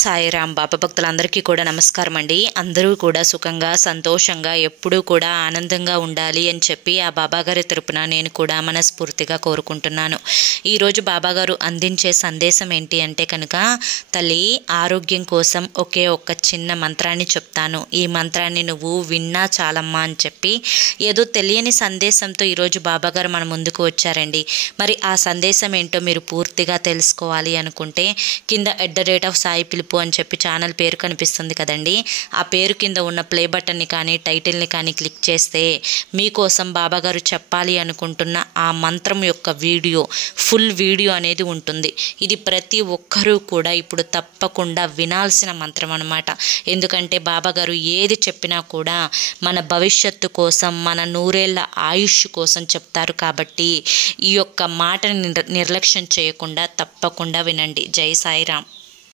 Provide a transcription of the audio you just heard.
సాయిరాం. బాబా భక్తులందరికీ కూడా నమస్కారం అండి. అందరూ కూడా సుఖంగా సంతోషంగా ఎప్పుడూ కూడా ఆనందంగా ఉండాలి అని చెప్పి ఆ బాబాగారి తరపున నేను కూడా మనస్ఫూర్తిగా కోరుకుంటున్నాను. ఈరోజు బాబాగారు అందించే సందేశం ఏంటి అంటే కనుక, తల్లి ఆరోగ్యం కోసం ఒకే ఒక్క చిన్న మంత్రాన్ని చెప్తాను, ఈ మంత్రాన్ని నువ్వు విన్నా చాలమ్మా అని చెప్పి ఏదో తెలియని సందేశంతో ఈరోజు బాబాగారు మన ముందుకు వచ్చారండి. మరి ఆ సందేశం ఏంటో మీరు పూర్తిగా తెలుసుకోవాలి అనుకుంటే కింద @సాయి పిలుపు అని చెప్పి ఛానల్ పేరు కనిపిస్తుంది కదండి, ఆ పేరు కింద ఉన్న ప్లే బటన్ని కానీ టైటిల్ని కానీ క్లిక్ చేస్తే మీకోసం బాబాగారు చెప్పాలి అనుకుంటున్న ఆ మంత్రం యొక్క ఫుల్ వీడియో అనేది ఉంటుంది. ఇది ప్రతి ఒక్కరూ కూడా ఇప్పుడు తప్పకుండా వినాల్సిన మంత్రం అన్నమాట. ఎందుకంటే బాబాగారు ఏది చెప్పినా కూడా మన భవిష్యత్తు కోసం, మన నూరేళ్ల ఆయుష్ కోసం చెప్తారు. కాబట్టి ఈ యొక్క మాటని నిర్లక్ష్యం చేయకుండా తప్పకుండా వినండి. జై సాయిరాం.